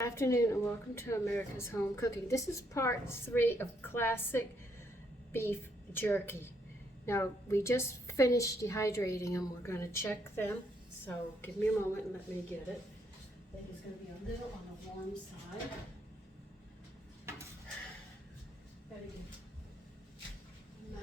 Good afternoon and welcome to America's Home Cooking. This is part 3 of classic beef jerky. Now we just finished dehydrating them. We're going to check them. So give me a moment and let me get it. I think it's going to be a little on the warm side. Better get that.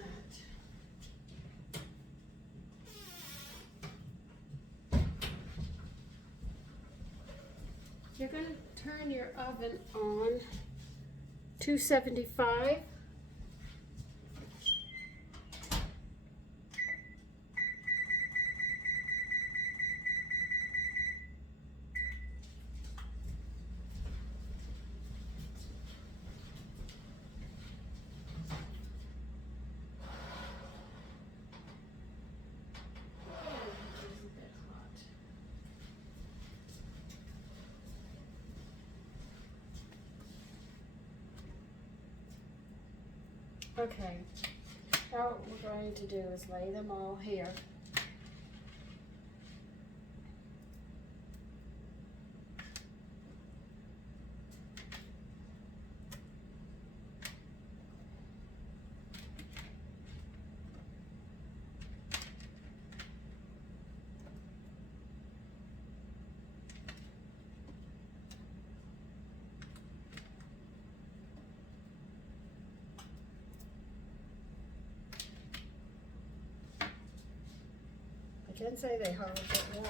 You're going to turn your oven on 275. Okay, now what we're going to do is lay them all here. I can say they are a bit warm.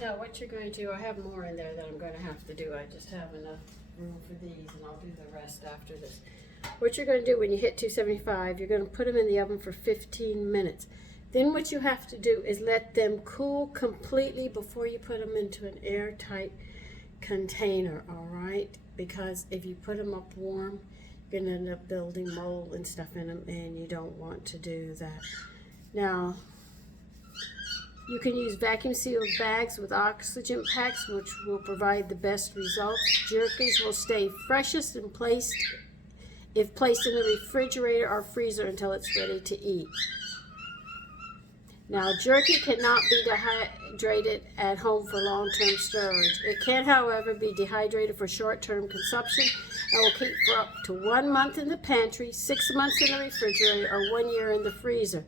Now what you're going to do, I have more in there that I'm going to have to do. I just have enough room for these and I'll do the rest after this. What you're going to do when you hit 275, you're going to put them in the oven for 15 minutes. Then what you have to do is let them cool completely before you put them into an airtight container, all right? Because if you put them up warm, you're going to end up building mold and stuff in them, and you don't want to do that. Now, you can use vacuum sealed bags with oxygen packs, which will provide the best results. Jerkies will stay freshest and if placed in the refrigerator or freezer until it's ready to eat. Now, jerky cannot be dehydrated at home for long-term storage. It can, however, be dehydrated for short-term consumption and will keep for up to 1 month in the pantry, 6 months in the refrigerator, or 1 year in the freezer,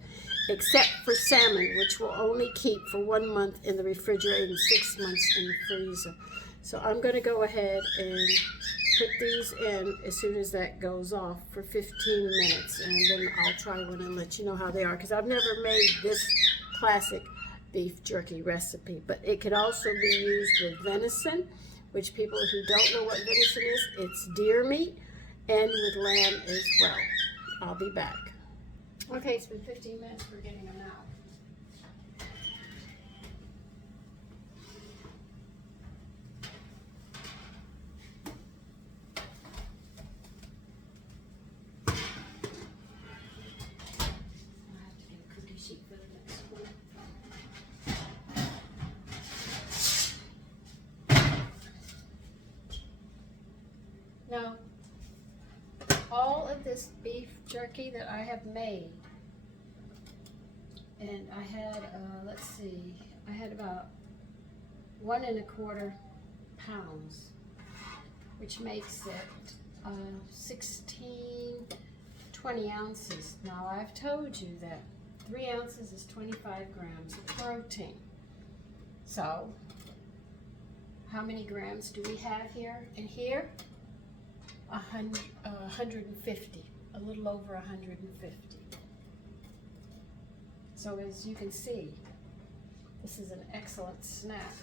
except for salmon, which will only keep for 1 month in the refrigerator and 6 months in the freezer. So I'm going to go ahead and put these in as soon as that goes off for 15 minutes, and then I'll try one and let you know how they are, because I've never made this classic beef jerky recipe. But it could also be used with venison, which people who don't know what venison is, it's deer meat, and with lamb as well. I'll be back. Okay, it's been 15 minutes. We're getting them out. Now, all of this beef jerky that I have made, and I had, let's see, I had about 1 1/4 pounds, which makes it 20 ounces. Now, I've told you that 3 ounces is 25 grams of protein. So, how many grams do we have here? And here, 150, a little over 150. So as you can see, this is an excellent snack.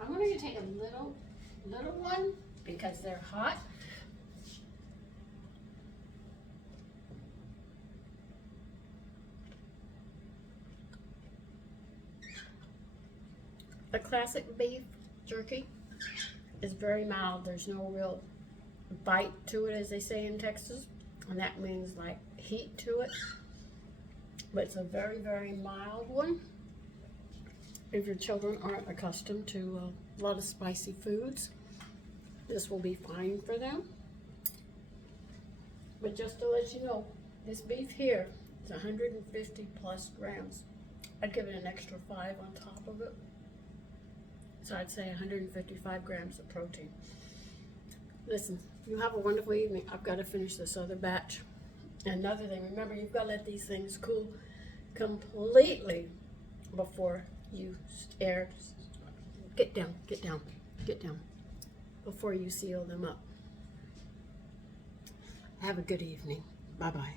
I'm going to take a little one because they're hot. The classic beef jerky is very mild. There's no real bite to it, as they say in Texas, and that means like heat to it. But it's a very, very mild one. If your children aren't accustomed to a lot of spicy foods, this will be fine for them. But just to let you know, this beef here is 150 plus grams. I'd give it an extra 5 on top of it. So I'd say 155 grams of protein. Listen, you have a wonderful evening. I've got to finish this other batch. Another thing, remember, you've got to let these things cool completely before you air. Get down, get down, get down, before you seal them up. Have a good evening. Bye-bye.